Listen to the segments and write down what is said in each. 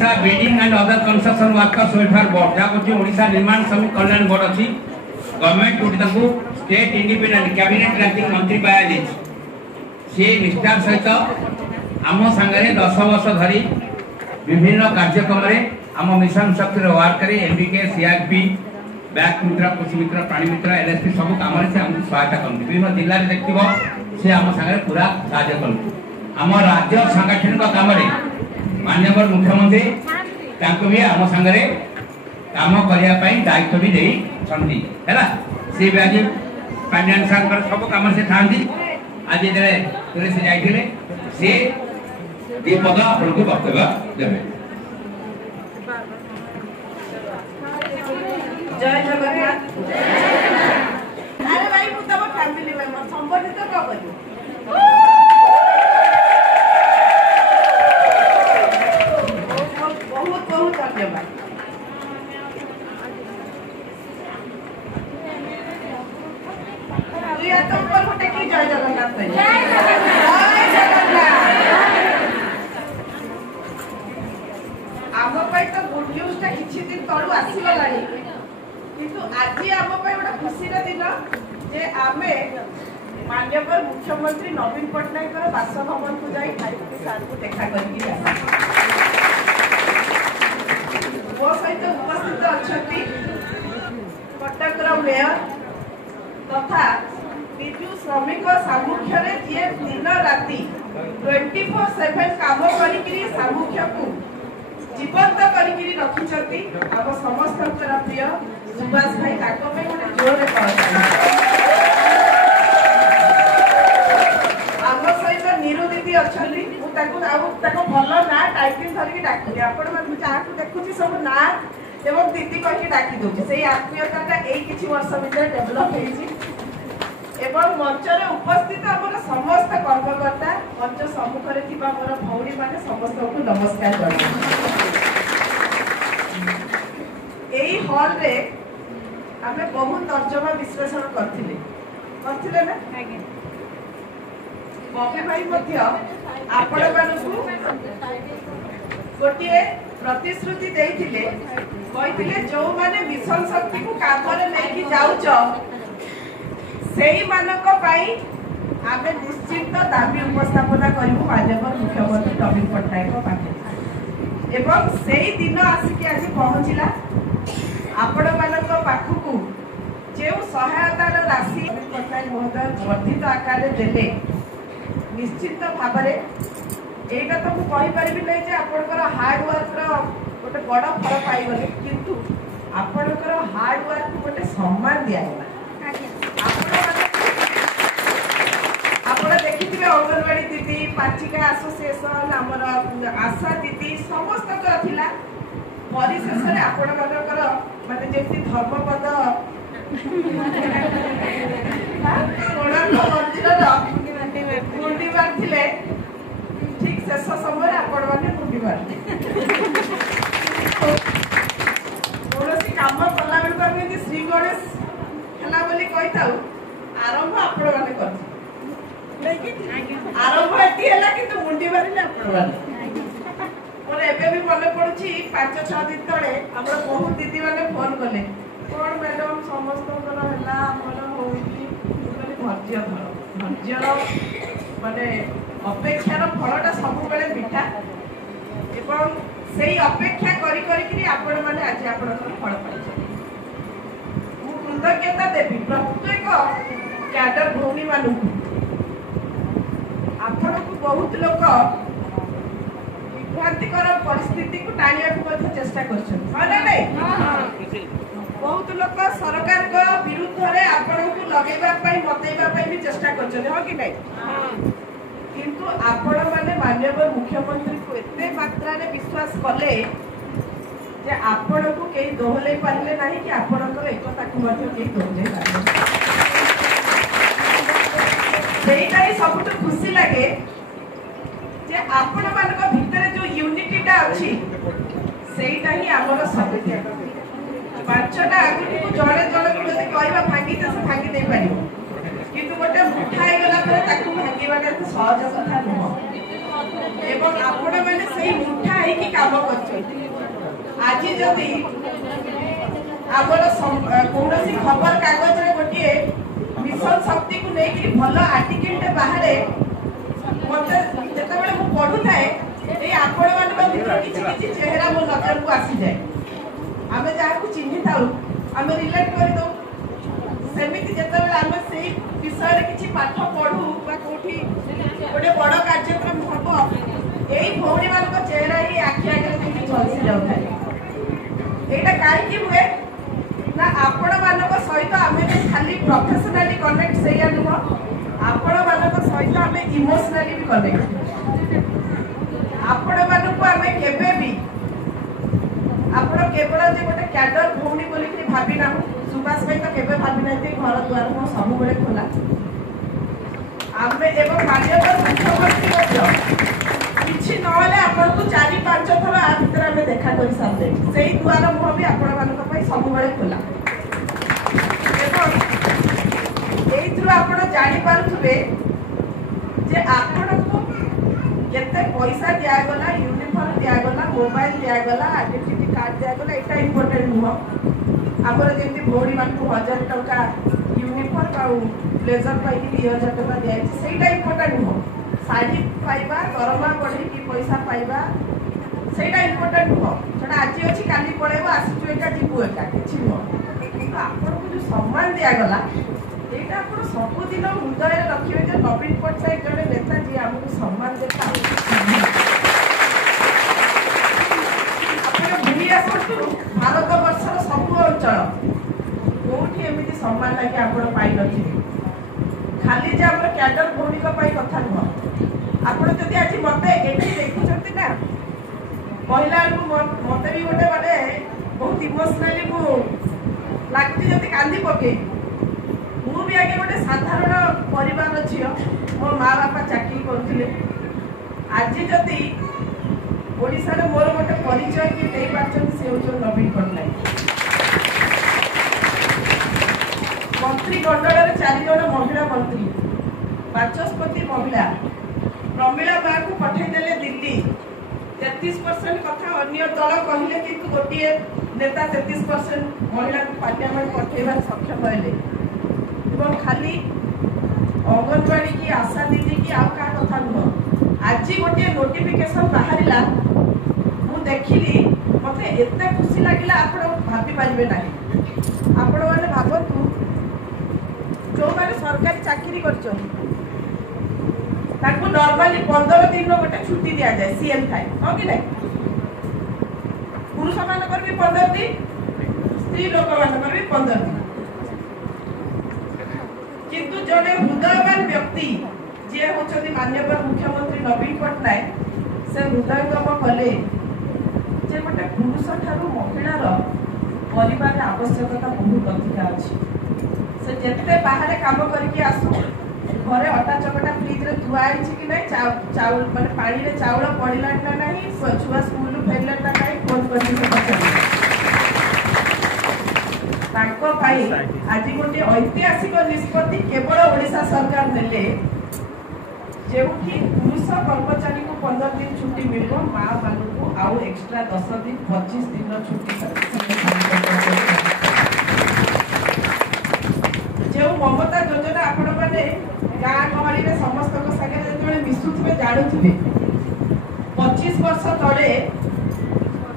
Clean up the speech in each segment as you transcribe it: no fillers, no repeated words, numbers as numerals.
Odisha building and other construction workers welfare board जहाँ को ओडिशा निर्माण श्रमिक कल्याण बोर्ड अच्छी गवर्नमेंट को स्टेट इंडिपेंडेंट कैबिनेट रैंकिंग मंत्री पाया सी निष्ठार सहित आम सांगे 10 वर्ष धरी विभिन्न कार्यक्रम आम मिशन शक्ति वर्क करे एमबीके सीआरपी बैक मित्र कृषि मित्र प्राणी मित्र एलएसपी सब कम से आमको सहायता करते विभिन्न जिले में देखो सी आम सांगे पूरा साहय करते आम राज्य सांगठनिक काम माननीय मुख्यमंत्री भी आम सांगे काम करने दायित्व भी देती है सी भी आज फाइनान्स सब कम से था आज से जाइए सी पद आपको वक्तव्य देवे। जय जगन्नाथ। अरे भाई मु तम फैमिली मेंबर संबंधित न करी बहुत बहुत धन्यवाद। तू या तो ऊपर उठे की जय जगन्नाथ जय जगन्नाथ। आम तो गुड न्यूज टा किछि दिन तळु आसीगलानी किंतु आज आम गोटे खुशी दिन जे आमे माननीय मुख्यमंत्री नवीन पट्टनायक बासभवन को जाई सार को देखा करके मो सहित उपस्थित अच्छा कटक मेयर तथा विजु श्रमिक सामुख्य जी दिन राति 24/7 काम करी सामुख्य को जीवंत करी रखी आम समस्त प्रिय सुभाष भाई गोटे जोर आम सहित नीरू दीदी अच्छा भल ना टाइपिंग धरिकी डाकुनी आपण जहाँ देखुची सब ना एवं दीदी कहीं डाकी दूसरी से आत्मीयता यही किसी वर्ष भर डेभलप एवं मंचर उपस्थित आम समस्त कर्मकर्ता मंच सम्मुखें थी मोर भौणी मैंने समस्त को नमस्कार यही हॉल रे आमे बहुत तर्जमा विश्लेषण करथिले ना बबी भाई मध्य आपण मानकु गोटे प्रतिश्रुति देइथिले कहिथिले जो माने मिशन शक्ति को काधरे लेकी जाउछ सेही मानक पई आमे निश्चित दाबी उपस्थापना करिवु माननीय मुख्यमंत्री नवीन पट्टनायक पाखे एवं सेही दिन आसिक आज पहुंचला आपण मानक पाखकु जे सहायतार राशि पट्टनायक महोदय वर्धित आकार देले निश्चित भाव एटा तो मुझे कहीपरि नहीं जे आपणकर हार्ड वर्क गोटे बड़ फल पाइगले किंतु आपणकर हार्ड वर्क गोटे सम्मान दिगला आपण देखिथिबे अंगनवाड़ी दीदी पाचिका एसोसिएशन आमर आशा दीदी समस्त थिला परिशेष में आपण मानकर माने जेति धर्मपद मुंडी मारथिले ठीक शेष समय आपण माने मुंडी मारले कौन काम कला बेलू आम श्री गणेश है बोली कही आरंभ आपण मैंने कर आरंभ ये कि मुंडी मारे आपण मैंने मोर एबे भी मन पड़ुची 5-6 दिन तले हमर बहुत दीदी माने फोन कले कौन मैडम समस्त धैर्य माने अपेक्षार फलटा सब मीठा एवं से अपेक्षा करी आपण मैंने आज आपण फल पाई कृतज्ञता देवी प्रत्येक कैडर भौणी मानू आपण को बहुत लोग विभ्रांतिकर परिस्थिति को टाणिया चेष्टा कर बहुत लोग सरकार को विरुद्ध रे आपण को लगेबा पई बतैबा पई भी चेष्टा करछन हो कि नहीं किंतु आपण माने माननीय मुख्यमंत्री को एते मात्रा रे विश्वास कले जे आपण को केही दोहले पारले नाही कि आपणकर एकता को मध्ये केही दोहले पारले सेईटा ही सबटु खुशी लागे जे आपण मानक भितरे जो यूनिटीटा अछि सेईटा ही हमर शक्ति 5टा आगुठी को जड़े जड़े को जदि कहबा भांगी दे से भांगी दे पारिबो किंतु गोटे मुठाई गला पर ताकू भांगीबाटा सहज कथा नुह एवं आपण माने सेई मुठा नहीं काम कर आज जदि आमर कौन खबर कागज गोटे मिशन शक्ति को लेकिन भल आर्टिकल बाहर मत जो पढ़ू थाए आपण मान किसी चेहरा मो नजर को आसी जाए आम जहाँ चिन्हि था आम रिलेट कर दो सेमिति जेतेबेले आम से विषय किसी पाठ पढ़ू कौटी गोटे बड़ कार्यक्रम हम यही भौणी मान चेहरा ही आखि आगे देखिए झलसी जाऊे यहाँ कहीं हुए ना आपण मान सहित आम खाली प्रोफेशनली कनेक्ट से नुह आपण मान सहित आम इमोशनली भी कनेक्ट आपण मानक आम केबे भी आपण केवल जे गोटे कैडर भौणी बोलिक भावी ना सुभाष भाई तो केबे भावी ना घर द्वार मो सब बेले खोला आम एवं मान्यवर मुख्यमंत्री किसी नहले आपन को 4-5 थर आ भीतर आम देखा कर सारे से द्वार मुह भी आपण मान सब बेले खोला एथु जानी पारुथबे जे आपण को केते पैसा दियागला यूनिफॉर्म दियागला मोबाइल दियागला आइडेंटिटी कार्ड दियागला एटा इंपोर्टेंट नुह आमर जेमती भौणी मान को 1000 टका यूनिफॉर्म आ ब्लेजर पाई 2000 टका दिया सेटा इंपोर्टेंट नुह साड़ी पाइबा दरमा बढ़ी की पैसा पाइबा सेटा इंपोर्टेंट नुह सेटा आज अछि काली पळेबो आसीचु एटा जीवु एटा किछि नुह किंतु आपण को जो सम्मान दियागला एटा आपण सबुदिन हृदय रखिबे जे नवीन पटनायक जने नेता जी हमको सम्मान देता आपण भूमि आसतु भारत वर्षर सब अंचल कोठी एमिति सम्मान लागे आपण पाई नथिबे खाली जे हमर कैडर भूमिक पाई कथा नुह आपण जदि आज मते एठी देखुछंती ना पहिला को मते भी गोटे माने बहुत इमोशनली को लागती जदि कांदी पके मु भी आगे गोटे साधारण परिवार झियो मो माँ बापा चाकरी करथिले आज जदि ओडिसा रे मोर गोटे परिचय कि देई पाछन से हो नवीन पटनायक मंत्री मंडल रे 4 जण महिला मंत्री बाचस्पति महिला प्रमिला बा को पठै देले दिल्ली 33% कथा अन्य दल कहले किंतु गोटे नेता 33% महिला को पार्लियामेंट पठेबार सक्षम होले एवं खाली अंगनवाड़ी की आशा दीदी की आउ का कथा नुह आज गोटे नोटिफिकेशन बाहरिला मु देखिली मते एते खुशी लागिला आपण भाबी पारिबे नाही आपण माने भाबतु जो माने सरकारी चाकरी करछन ताको नॉर्मली 15 दिन गोटे छुट्टी दिया जाए सीएम थाए हो कि नहीं पुरुष मानकर भी 15 दिन स्त्री लोक मानकर भी 15 दिन किंतु जने हृदयवान व्यक्ति जे होचती माननीय मुख्यमंत्री नवीन पटनायक से हृदयगम कले जे गोटे पुरुष ठारू महिलार परिवार आवश्यकता बहुत अधिक अच्छी से जेते बाहर काम करके आसु घरे अटा चकटा फ्रिज रे धुआ आइछि कि नहीं चाउल माने पानी रे चाउल पड़िला ना नहीं छुआ स्कूल फेरला ना नहीं फोन करके से पछाड़ी ताको पाई आज गोटे ऐतिहासिक निष्पत्ति केवल ओडिशा सरकार नेले जेउठी पुरुष कर्मचारी को 15 दिन छुट्टी मिलबो मां मानु को आउ एक्स्ट्रा 10 दिन 25 दिन छुट्टी जो ममता योजना आपण माने गाँ गहली में समस्त सागे मिशुवे जानूे 25 वर्ष तले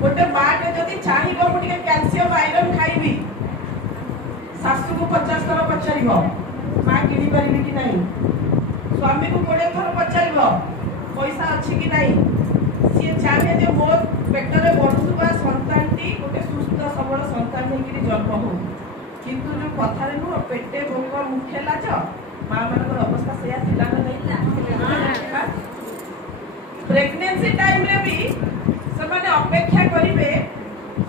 गोटे माटे जदि चाहिए मुझे कैल्शियम आयरन खाइबी शाशु को 50 थर पचार माँ कि पारि कि नहीं स्वामी को 20 थर पचार पैसा अच्छी कि नहीं सी चाहे जे मो पेटरे बढ़ुवा सन्तान टी गोटे सुस्थ सबल सन्तान होकर जन्म हो किंतु जो कथार नुह पेटे भोग मुख्य लाज माँ मान अवस्था से प्रेगनेंसी टाइम रे भी से माने अपेक्षा करिवे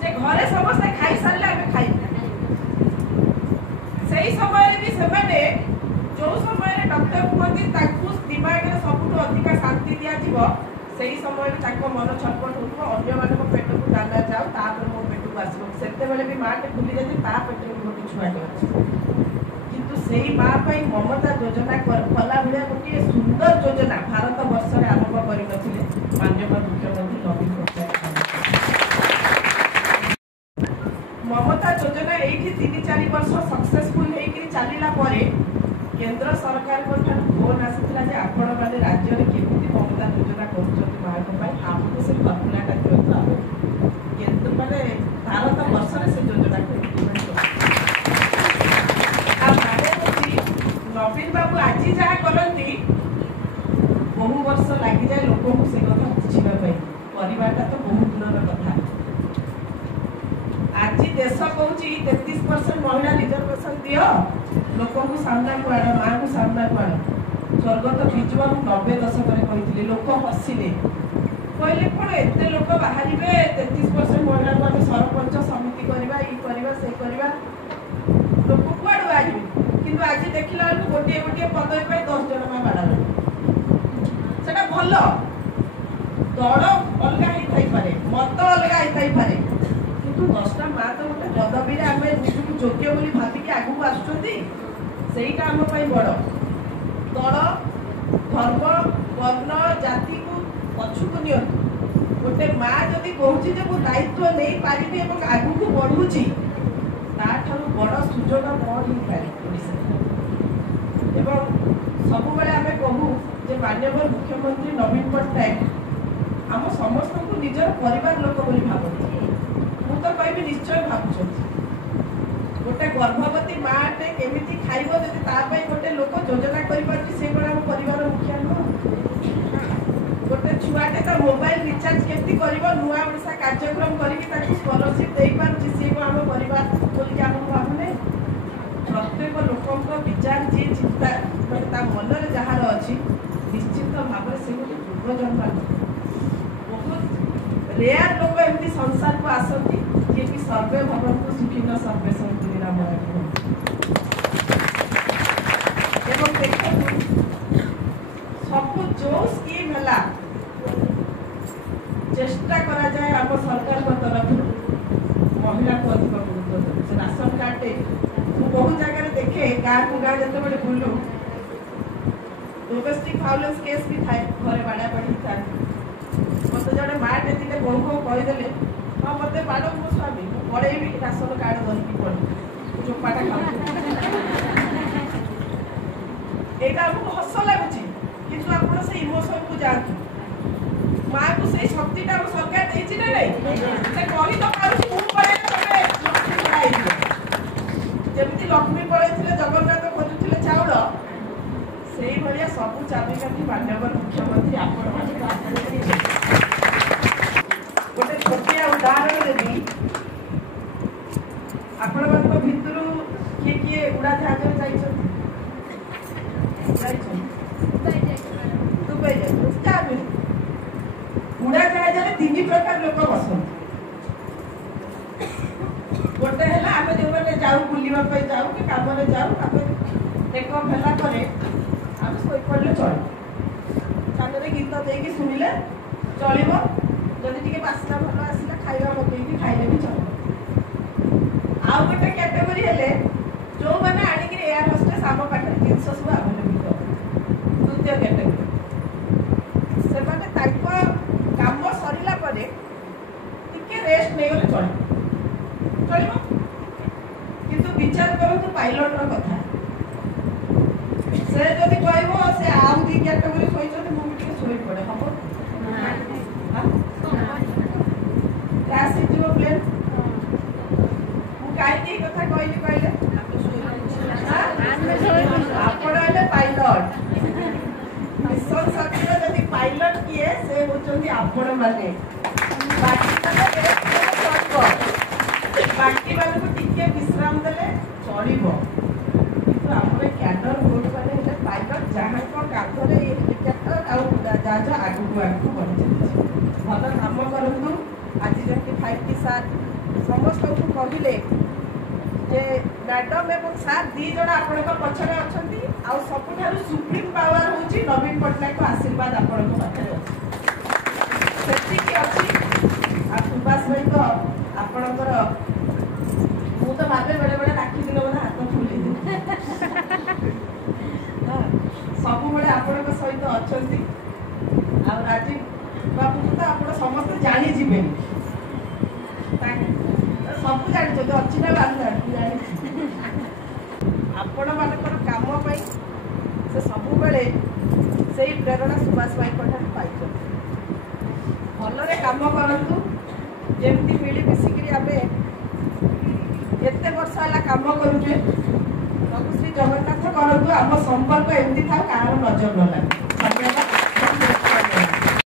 जे घरे समस्त खाई सारले आमे खाई सही समय भी से माने जो समय रे डॉक्टर कहती ताकू दिमाग रे सबुठ अधिक शांति दिया जीवो सही समय रे ताको मन छटपट होतो अन्य मानको पेट को दाना जाओ तापर मो पेट को आसो सेते बेले भी मां के खुली जाती ता पेट में गोटे छुआटे अछि किंतु सेही मां पई ममता योजना कला भलिया गोटे सुंदर योजना भारत वर्ष रे आरंभ करि नथिले माननीय मुख्यमंत्री नवीन पटनायक योजना एठी 3-4 वर्ष सक्सेसफुल हेकि चलिला परे केंद्र सरकार को फोन आसीथिला जे आपण माने राज्य रे केमिति ममता योजना करूछथि माको पई हमको से फॉर्मूलाटा दियंतु आबे केंद्र माने भारत वर्ष रे से योजना को इम्प्लीमेंट आ माने होची नवीन बाबू आज जहा करंती बहु वर्ष लागि जाय लोक को से कथा बुझिबा पई परिवारटा तो बहुत दूर कथा आज देश कहूँ 33% महिला रिजर्वेशन दियो लोक को सामना को आड़ माँ को सामना को आड़ स्वर्गत विजु बाबू 90 दशक कहते लोक हसिले कहले कौन एत लोक बाहर 33% महिला को आम सरपंच समिति करवा से करवा लोक कुआड़ बाहर कि आज देखला गोटे गोटे पदवी पर 10 जन माँ बाड़ा सेटा भल दल अलग ही पारे मत अलग ही पारे किंतु 10टा माँ तो गोटे पदवी आम निजक योग्य बोली भाविकी आगू आसईटा आम बड़ दल धर्म वर्ण जाति को पछुक नि गोटे माँ जदि कहूँ जो दायित्व नहीं पारि आगू को बढ़ुची बड़ सुजोग कौन हो पारे सब आम कहूँ जे माननीय मुख्यमंत्री नवीन पट्टनायक आम समस्त को निजर परिवार लोक बोली भावती मु तो कहि निश्चय भावुँ गोटे गर्भवती माँटे केमिति खाइब जदि तापाई गोटे लोक योजना करिपारछि से कोन हम परिवार मुखिया न गोटे छुआटे तो मोबाइल रिचार्ज केमिति करिब नुआ ओडिसा कार्यक्रम करिकि ताकि स्कॉलरशिप देई पारछि से को हम परिवार बोली हम भावने प्रत्येक लोकंक विचार जी चिंता ता मनरे जहार अछि निश्चित भाव से गोटे पूर्व जन्म बहुत रेयर लोक एमती संसार को आसती जे कि सर्वे भवन्तु सुखिनः सर्वे सन्तु निरामय एवं देखो सब जो स्कीम हला चेष्टा करा जाए आम सरकार को तरफ महिला को अधिक गुरुत्व से राशन कार्ड बहुत जगह देखे गाँ को गाँ जो बुलू डोमेस्टिक वायलेंस केस भी थाए घरे बाड़ा बाड़ी था मत जड़े माटे दिले बहु को कहीदेले हाँ मत बाड़ मो स्वामी पड़ेबी राशन कार्ड धरिकी पड़े चोपाटा खाऊ यहाँ आमको हस लगुच कि आप से इमोशन को जातु माँ को से शक्तिटा सरकार देती ना नहीं से कही तो पार्टी जमी लक्ष्मी पड़े जगन्नाथ खोजुले चाउल से भाया सब चाबिकाठी माननीय मुख्यमंत्री गोटे छोटिया उदाहरण देवी आपण भितर किए किए उड़ाजाहाज दुबई जाए उड़ाजाहाज 3 प्रकार लोक बसत गोटे है आम जो मैंने जाऊ बुलवाई जाऊ कि कम जाऊ टेकअप है आम शोपड़े चल कान गीत देकी शुणिले चलो जदि टे बासना भल आसला खाଇବା पकईकि खाइले भी चल आउ गोटे कैटेगोरी हेले जो मैंने आणिक एयर होस्टेस आम पाखे जिन सब आवेलेबल कर द्वितीय कैटेगोरी से काम सरला रेस्ट नहीं गले चलो किंतु विचार करूँ पायलट कथा से जदि कह से आउ दी कैटेगोरी शोचते मुझे शोई पड़े हम प्लेन कहीं कथा कहली कहले आपड़े पायलट मिशन शक्ति जदि पायलट किए से होचंदी आपण माने बाकी वाले को टिके विश्राम देले चलिबो किंतु हमरे कैडर बोर्ड वाले हेले पायलट जहां को काथरे ये टिकट आउ जा आगु बढ़ी भल काम करंतु आज जति 5टी सार समस्त को कहिले जे मैडम एवं सार दी जण आपण को पछरे अछंती आ सबठारु सुप्रीम पावर होची नवीन पटनायक को आशीर्वाद आपण को पाखरे अछि सेति की अछि आ सुभाष भाई को आपणकर मु तो भावे बेले बेले राखी दिन बोले हाथ फुले सब बेले आपण सहित अच्छा आ राजीव बाबू तो आप समस्त जानी जीवे सब जानते अच्छी ना आपण मानकर काम से सब बेले से प्रेरणा सुभाष भाई पाई भलरे काम करतु जमती मिलमिशिकी आम एत वर्ष है कम करुचे प्रभु श्री जगन्नाथ करतु आम संपर्क एमती था कहार नजर न लगे धन्यवाद।